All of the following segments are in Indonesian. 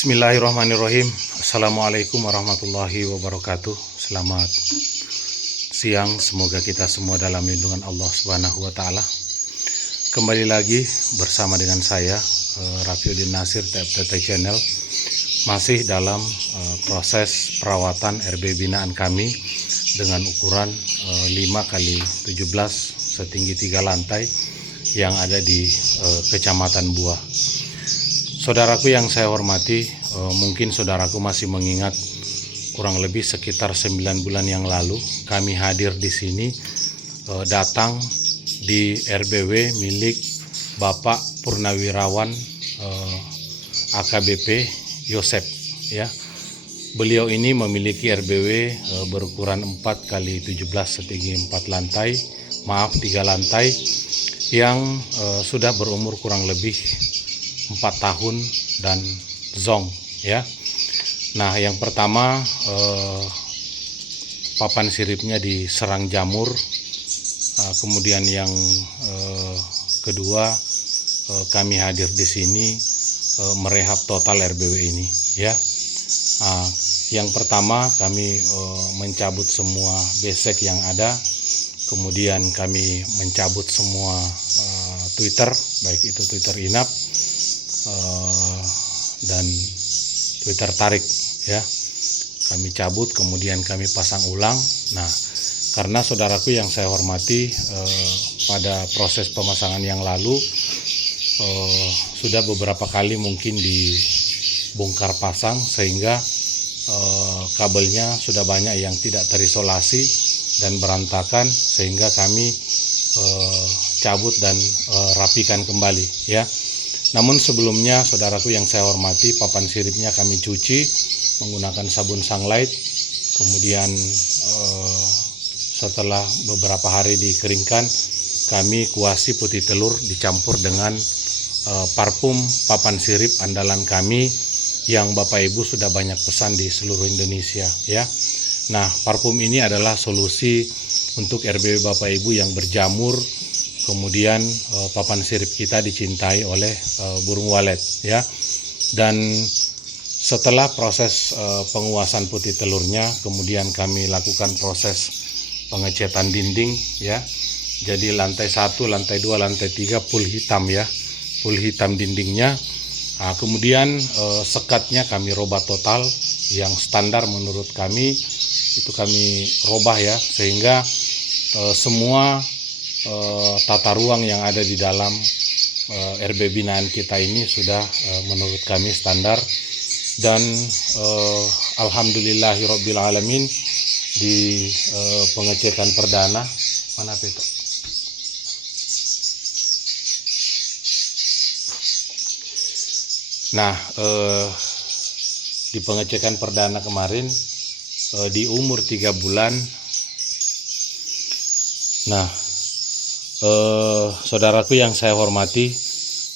Bismillahirrahmanirrahim. Assalamualaikum warahmatullahi wabarakatuh. Selamat siang. Semoga kita semua dalam lindungan Allah Subhanahu wa taala. Kembali lagi bersama dengan saya Rafiuddin Nasir TFTT Channel. Masih dalam proses perawatan RB binaan kami dengan ukuran 5x17 setinggi 3 lantai yang ada di Kecamatan Buah. Saudaraku yang saya hormati, mungkin saudaraku masih mengingat kurang lebih sekitar 9 bulan yang lalu kami hadir di sini, datang di RBW milik Bapak Purnawirawan AKBP Yosep, ya. Beliau ini memiliki RBW berukuran 4x17 setinggi 4 lantai, 3 lantai yang sudah berumur kurang lebih 4 tahun dan zong, ya. Nah, yang pertama papan siripnya diserang jamur, kemudian yang kedua kami hadir di sini merehab total RBW ini, ya. Yang pertama kami mencabut semua besek yang ada, kemudian kami mencabut semua Twitter, baik itu Twitter inap dan Twitter tarik, ya. Kami cabut, kemudian kami pasang ulang. Nah, karena saudaraku yang saya hormati, pada proses pemasangan yang lalu sudah beberapa kali mungkin dibongkar pasang, sehingga kabelnya sudah banyak yang tidak terisolasi dan berantakan, sehingga kami cabut dan rapikan kembali, ya. Namun sebelumnya saudaraku yang saya hormati, papan siripnya kami cuci menggunakan sabun sunlight, kemudian setelah beberapa hari dikeringkan, kami kuasi putih telur dicampur dengan parfum papan sirip andalan kami yang Bapak Ibu sudah banyak pesan di seluruh Indonesia, ya. Nah, parfum ini adalah solusi untuk RBW Bapak Ibu yang berjamur. Kemudian papan sirip kita dicintai oleh burung walet, ya. Dan setelah proses penguasan putih telurnya, kemudian kami lakukan proses pengecetan dinding, ya. Jadi lantai 1, lantai 2, lantai 3 full hitam, ya. Full hitam dindingnya. Nah, kemudian sekatnya kami robah total, yang standar menurut kami itu kami robah, ya, sehingga semua tata ruang yang ada di dalam RB binaan kita ini sudah menurut kami standar. Dan alhamdulillahirabbil alamin di pengecekan perdana, mana Peto? Nah, di pengecekan perdana kemarin di umur 3 bulan. Nah, saudaraku yang saya hormati,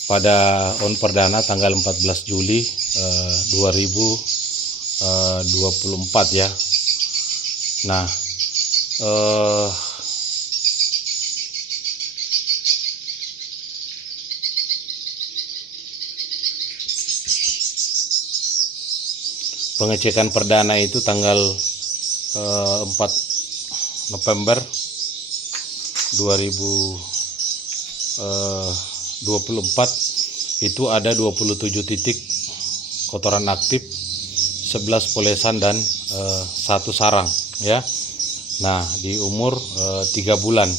pada on perdana tanggal 14 Juli 2024, ya. Nah, pengecekan perdana itu tanggal 4 November 2024 itu ada 27 titik kotoran aktif, 11 polesan dan 1 sarang, ya. Nah, di umur 3 bulan.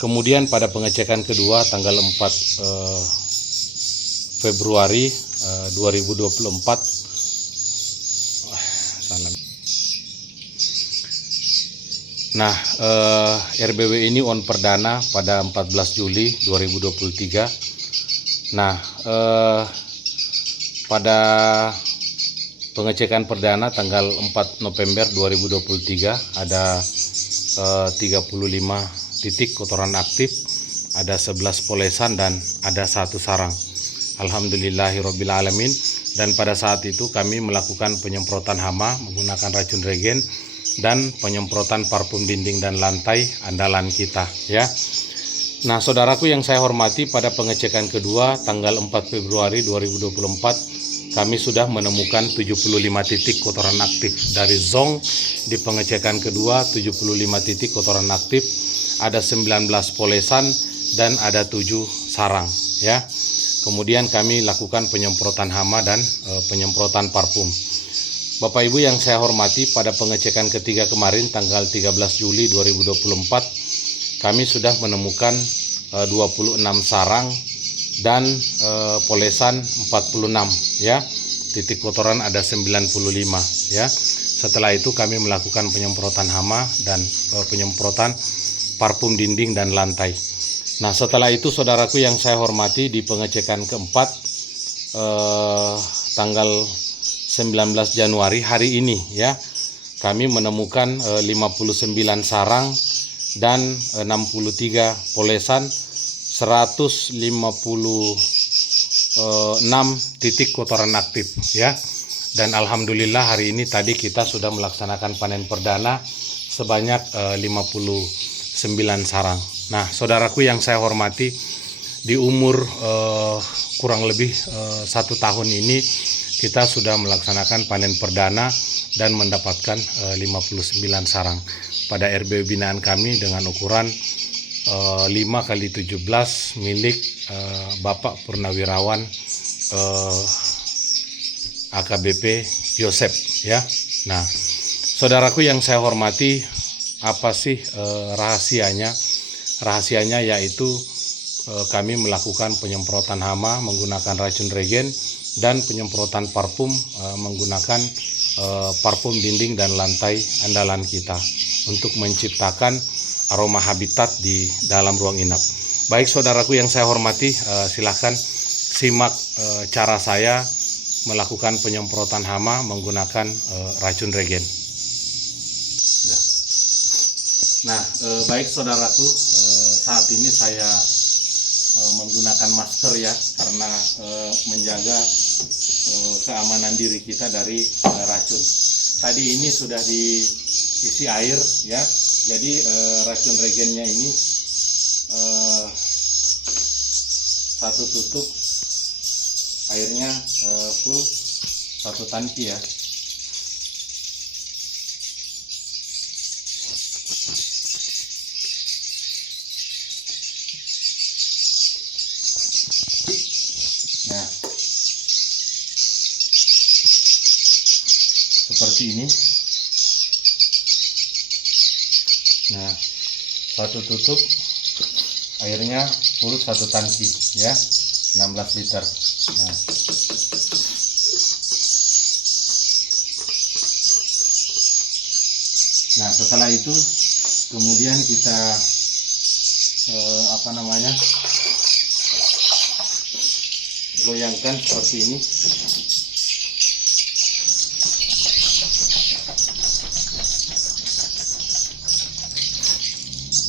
Kemudian pada pengecekan kedua tanggal 4 Februari 2024 Nah, RBW ini on perdana pada 14 Juli 2023. Nah, pada pengecekan perdana tanggal 4 November 2023 ada 35 titik kotoran aktif, ada 11 polesan dan ada 1 sarang. Alhamdulillahirabbil alamin. Dan pada saat itu kami melakukan penyemprotan hama menggunakan racun regen dan penyemprotan parfum dinding dan lantai andalan kita, ya. Nah, saudaraku yang saya hormati, pada pengecekan kedua tanggal 4 Februari 2024 kami sudah menemukan 75 titik kotoran aktif. Dari zong di pengecekan kedua 75 titik kotoran aktif, ada 19 polesan dan ada 7 sarang ya. Kemudian kami lakukan penyemprotan hama dan penyemprotan parfum. Bapak Ibu yang saya hormati, pada pengecekan ketiga kemarin tanggal 13 Juli 2024 kami sudah menemukan 26 sarang dan polesan 46 ya. Titik kotoran ada 95 ya. Setelah itu kami melakukan penyemprotan hama dan penyemprotan parfum dinding dan lantai. Nah, setelah itu saudaraku yang saya hormati, di pengecekan keempat tanggal 19 Januari hari ini ya, kami menemukan 59 sarang dan 63 polesan, 156 titik kotoran aktif ya. Dan alhamdulillah hari ini tadi kita sudah melaksanakan panen perdana sebanyak 59 sarang. Nah, saudaraku yang saya hormati, di umur kurang lebih 1 tahun ini kita sudah melaksanakan panen perdana dan mendapatkan 59 sarang pada RB binaan kami dengan ukuran 5x17 milik Bapak Purnawirawan AKBP Yosep ya. Nah, saudaraku yang saya hormati, apa sih rahasianya? Rahasianya yaitu kami melakukan penyemprotan hama menggunakan racun regen dan penyemprotan parfum menggunakan parfum dinding dan lantai andalan kita untuk menciptakan aroma habitat di dalam ruang inap. Baik saudaraku yang saya hormati, silahkan simak cara saya melakukan penyemprotan hama menggunakan racun regen. Nah, baik saudaraku, saat ini saya menggunakan masker ya, karena menjaga keamanan diri kita dari racun. Tadi ini sudah diisi air ya, jadi racun regennya ini satu tutup airnya full 1 tangki ya. Nah, seperti ini. Nah, satu tutup airnya full 1 tangki ya, 16 liter. Nah, setelah itu kemudian kita goyangkan seperti ini.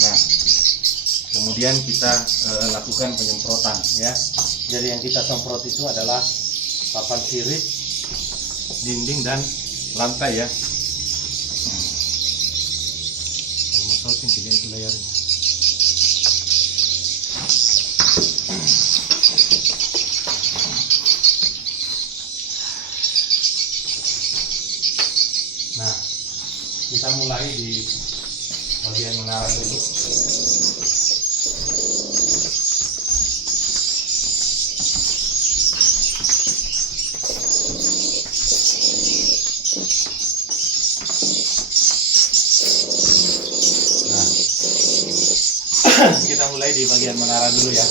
Nah, kemudian kita lakukan penyemprotan ya. Jadi yang kita semprot itu adalah papan sirip, dinding dan lantai ya. Kalau mau sautin tidak itu layarnya. Nah, kita mulai di bagian menara dulu. Kita mulai di bagian menara dulu ya.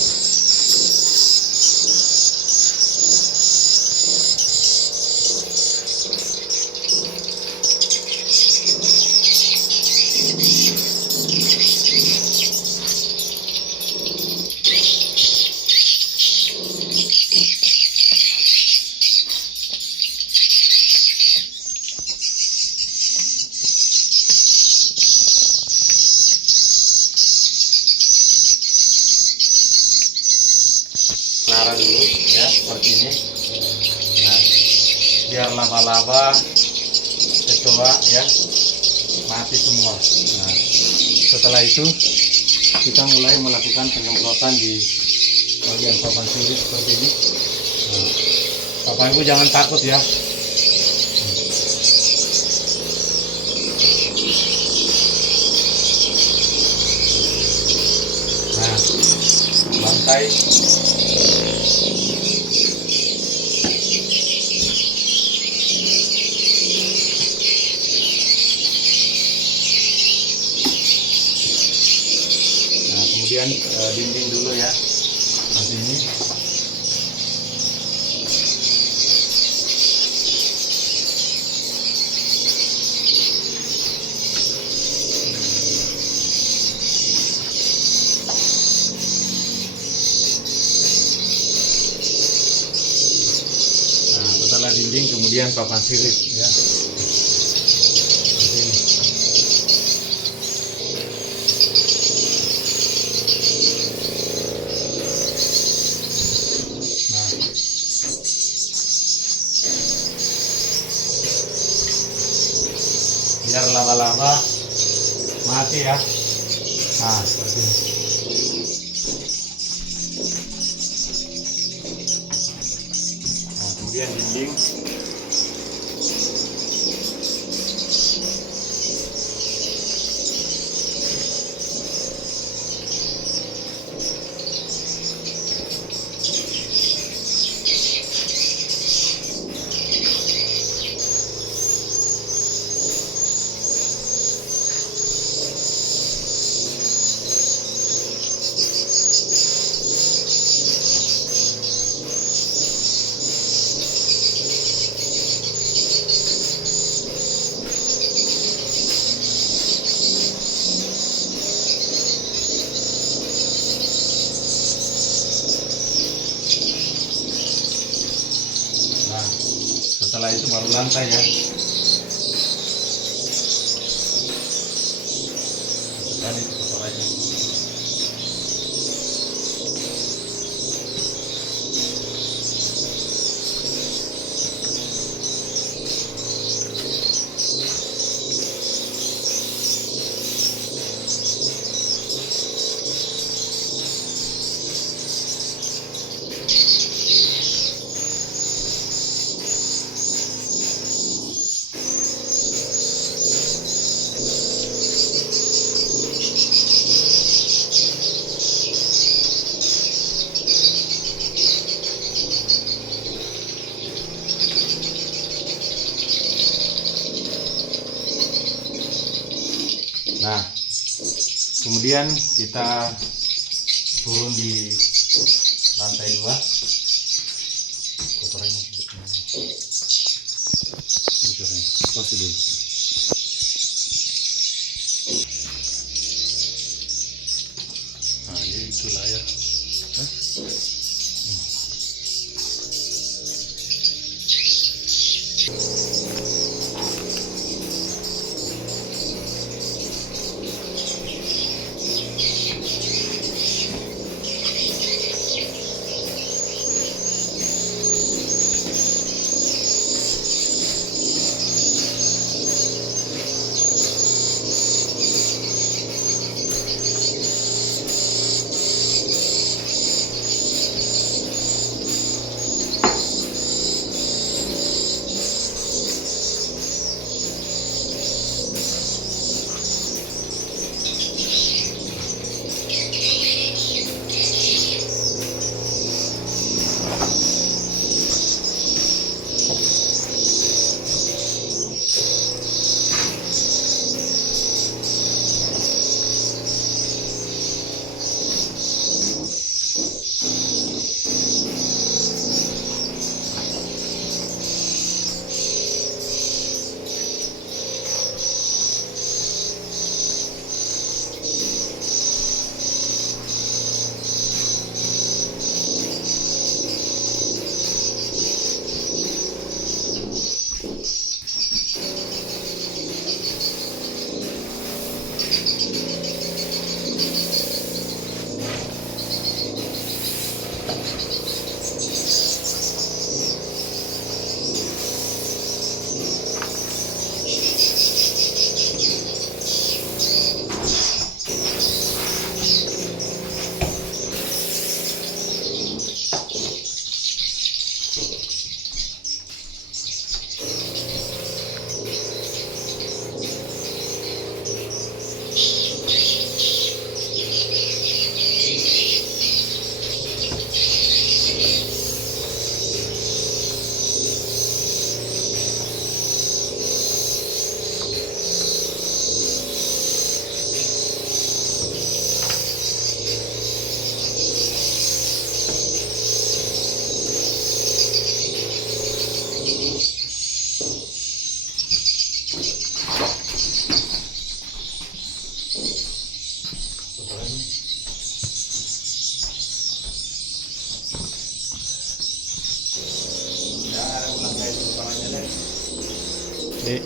Menara dulu ya, seperti ini. Nah, biar laba-laba, kecoa ya mati semua. Nah, setelah itu kita mulai melakukan penyemprotan di bagian papan sirip seperti ini. Nah, Bapak Ibu jangan takut ya. Nah, lantai kemudian dinding dulu ya seperti ini. Nah, setelah dinding kemudian papan sirip ya seperti ini. Biar laba-laba mati ya. Nah, seperti ini. Nah, kemudian dinding. Nah, setelah itu baru lantai ya. Sekali itu kotor aja. Nah, kemudian kita turun di lantai 2. Kotorannya kotorannya pasti dulu. Nah, ini itu layar. Hah? Dek.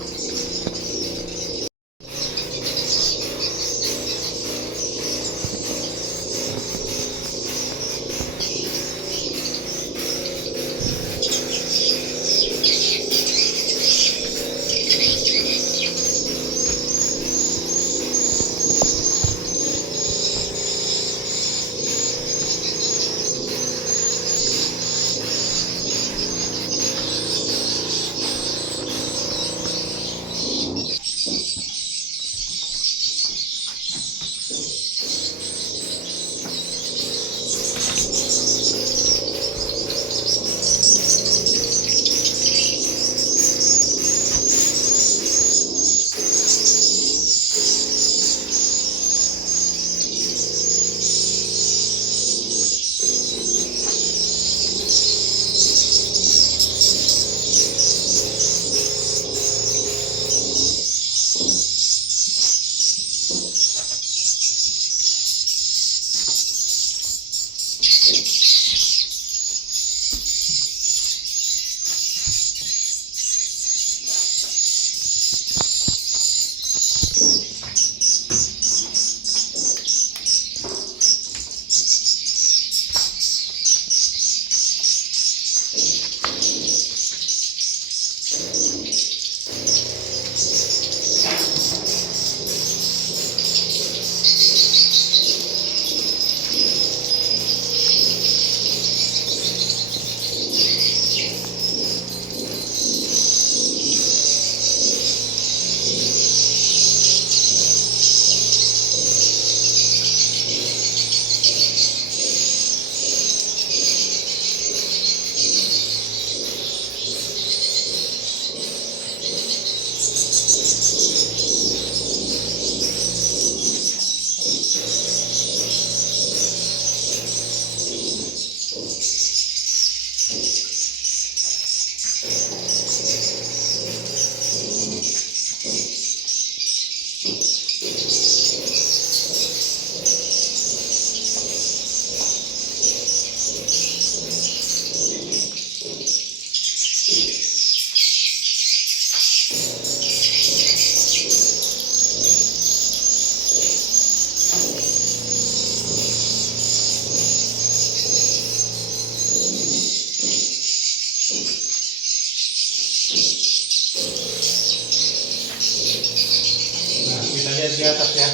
Di atas ya,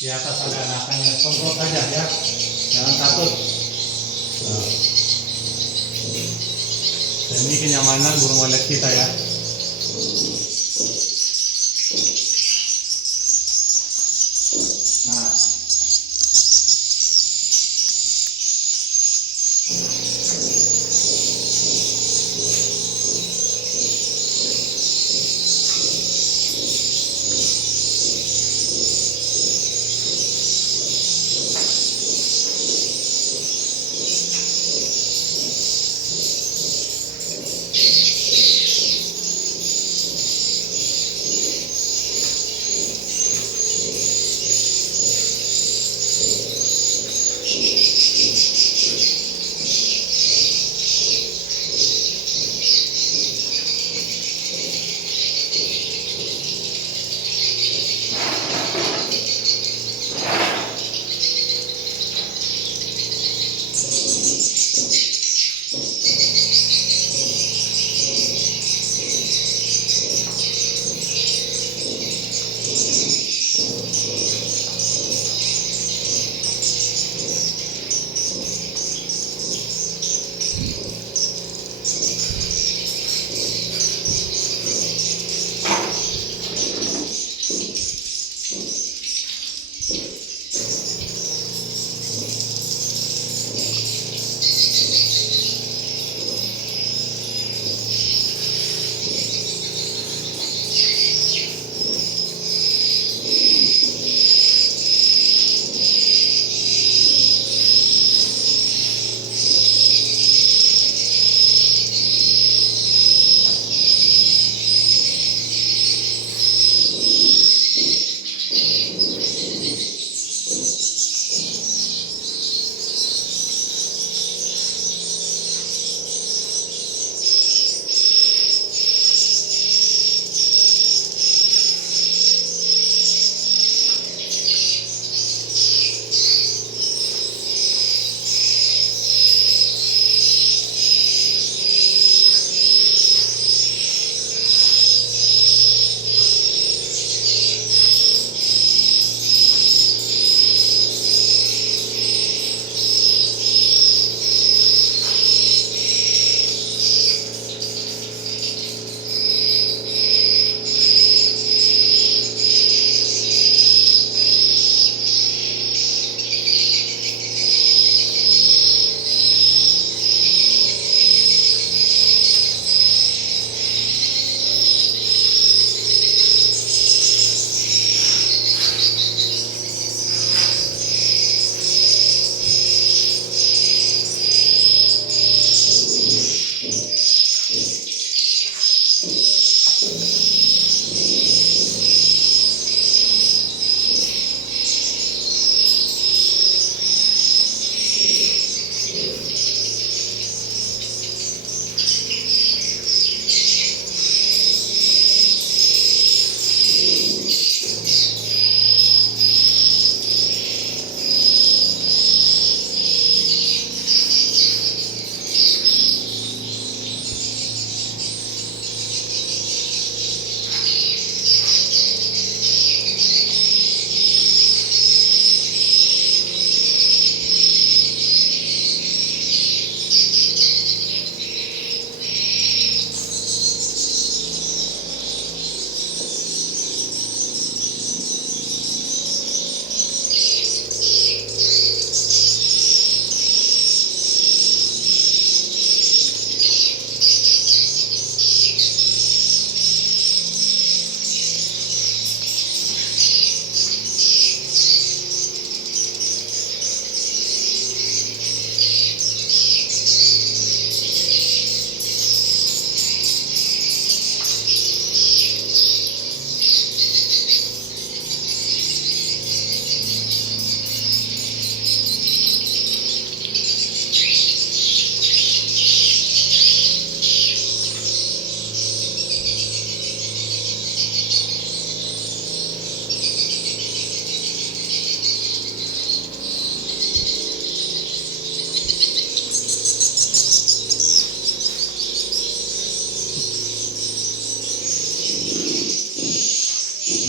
di atas ada anakannya, semprot aja ya, jangan takut. Nah, demi kenyamanan burung walet kita ya. Nah,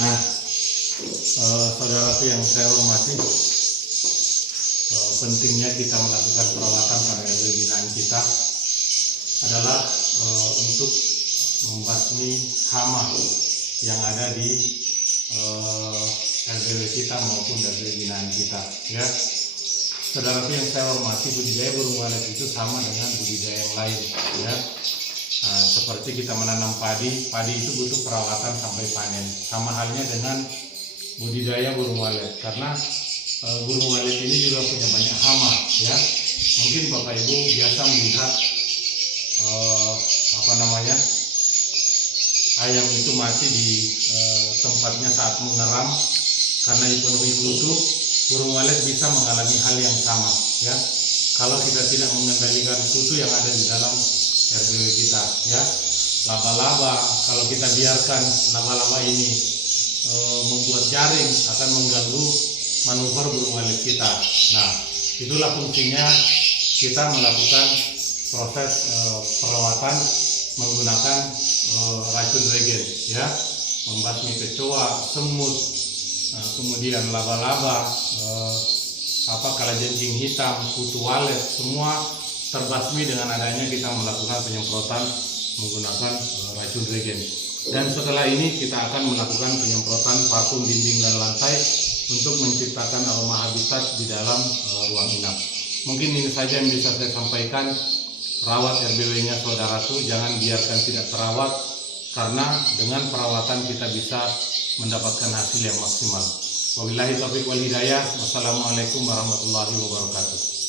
Nah, saudaraku yang saya hormati, pentingnya kita melakukan perawatan pada RW binaan kita adalah untuk membasmi hama yang ada di RW kita maupun RW binaan kita, ya. Saudaraku yang saya hormati, budidaya burung walet itu sama dengan budidaya yang lain, ya. Seperti kita menanam padi itu butuh perawatan sampai panen. Sama halnya dengan budidaya burung walet, karena burung walet ini juga punya banyak hama, ya. Mungkin Bapak Ibu biasa melihat ayam itu mati di tempatnya saat mengeram karena dipenuhi kutu. Burung walet bisa mengalami hal yang sama, ya. Kalau kita tidak mengendalikan kutu yang ada di dalam RW kita, ya. Laba-laba, kalau kita biarkan laba-laba ini membuat jaring, akan mengganggu manuver burung walet kita. Nah, itulah fungsinya kita melakukan proses perawatan menggunakan racun regen, ya, membasmi kecoa, semut, kemudian laba-laba, kalajengking hitam, kutu walet, semua terbasmi dengan adanya kita melakukan penyemprotan menggunakan racun regen. Dan setelah ini kita akan melakukan penyemprotan parfum dinding dan lantai untuk menciptakan aroma habitat di dalam ruang inap. Mungkin ini saja yang bisa saya sampaikan. Rawat RBW-nya saudaraku, jangan biarkan tidak terawat, karena dengan perawatan kita bisa mendapatkan hasil yang maksimal. Wabillahi taufiq wal hidayah. Wassalamualaikum warahmatullahi wabarakatuh.